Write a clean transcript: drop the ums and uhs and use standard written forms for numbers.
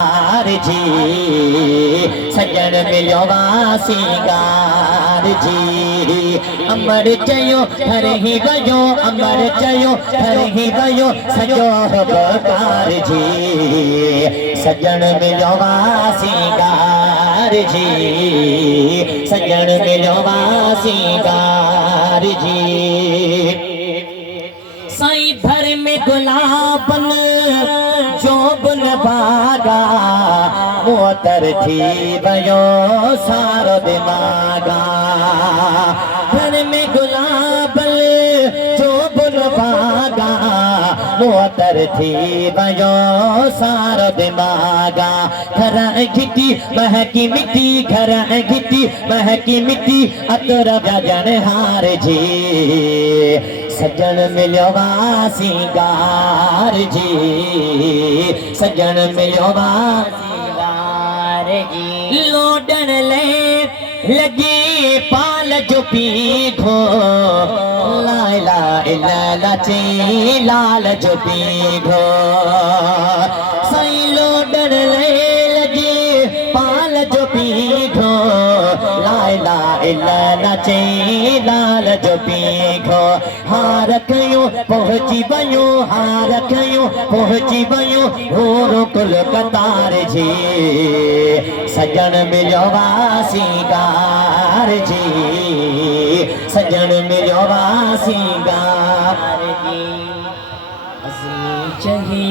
जी सजन मिलो वासीगार जी अमर चयो हर ही गयो अमर चयो हर ही गयो सजो बकार जी सजन मिलो वासीगार जी सजन मिलो वासीगार जी साईं भर में गुलाबन जोबन बागा मोतर थी भयो सारो दिमागा घर में गुलाबन जोबन बागा मोतर थी भयो सारो दिमागा घर घिटी महकी मिट्टी घर घिटी महकी मिट्टी अतर भजन हार जी सजन मिलो वासीगार जी सजन मिलो वासीगार जी लोडन ले लगी पाल जो पीठो लाला इला ची लाल जो पीठो सही लोडन ले लगी पाल जो पीठो लाला इला ची लाल जो पीठो हार कयो पहुंची बयो हार कयो पहुंची बयो होरो कुल कतार जी सजन मिलो वासीगार जी सजन मिलो वासीगार जी चाहिए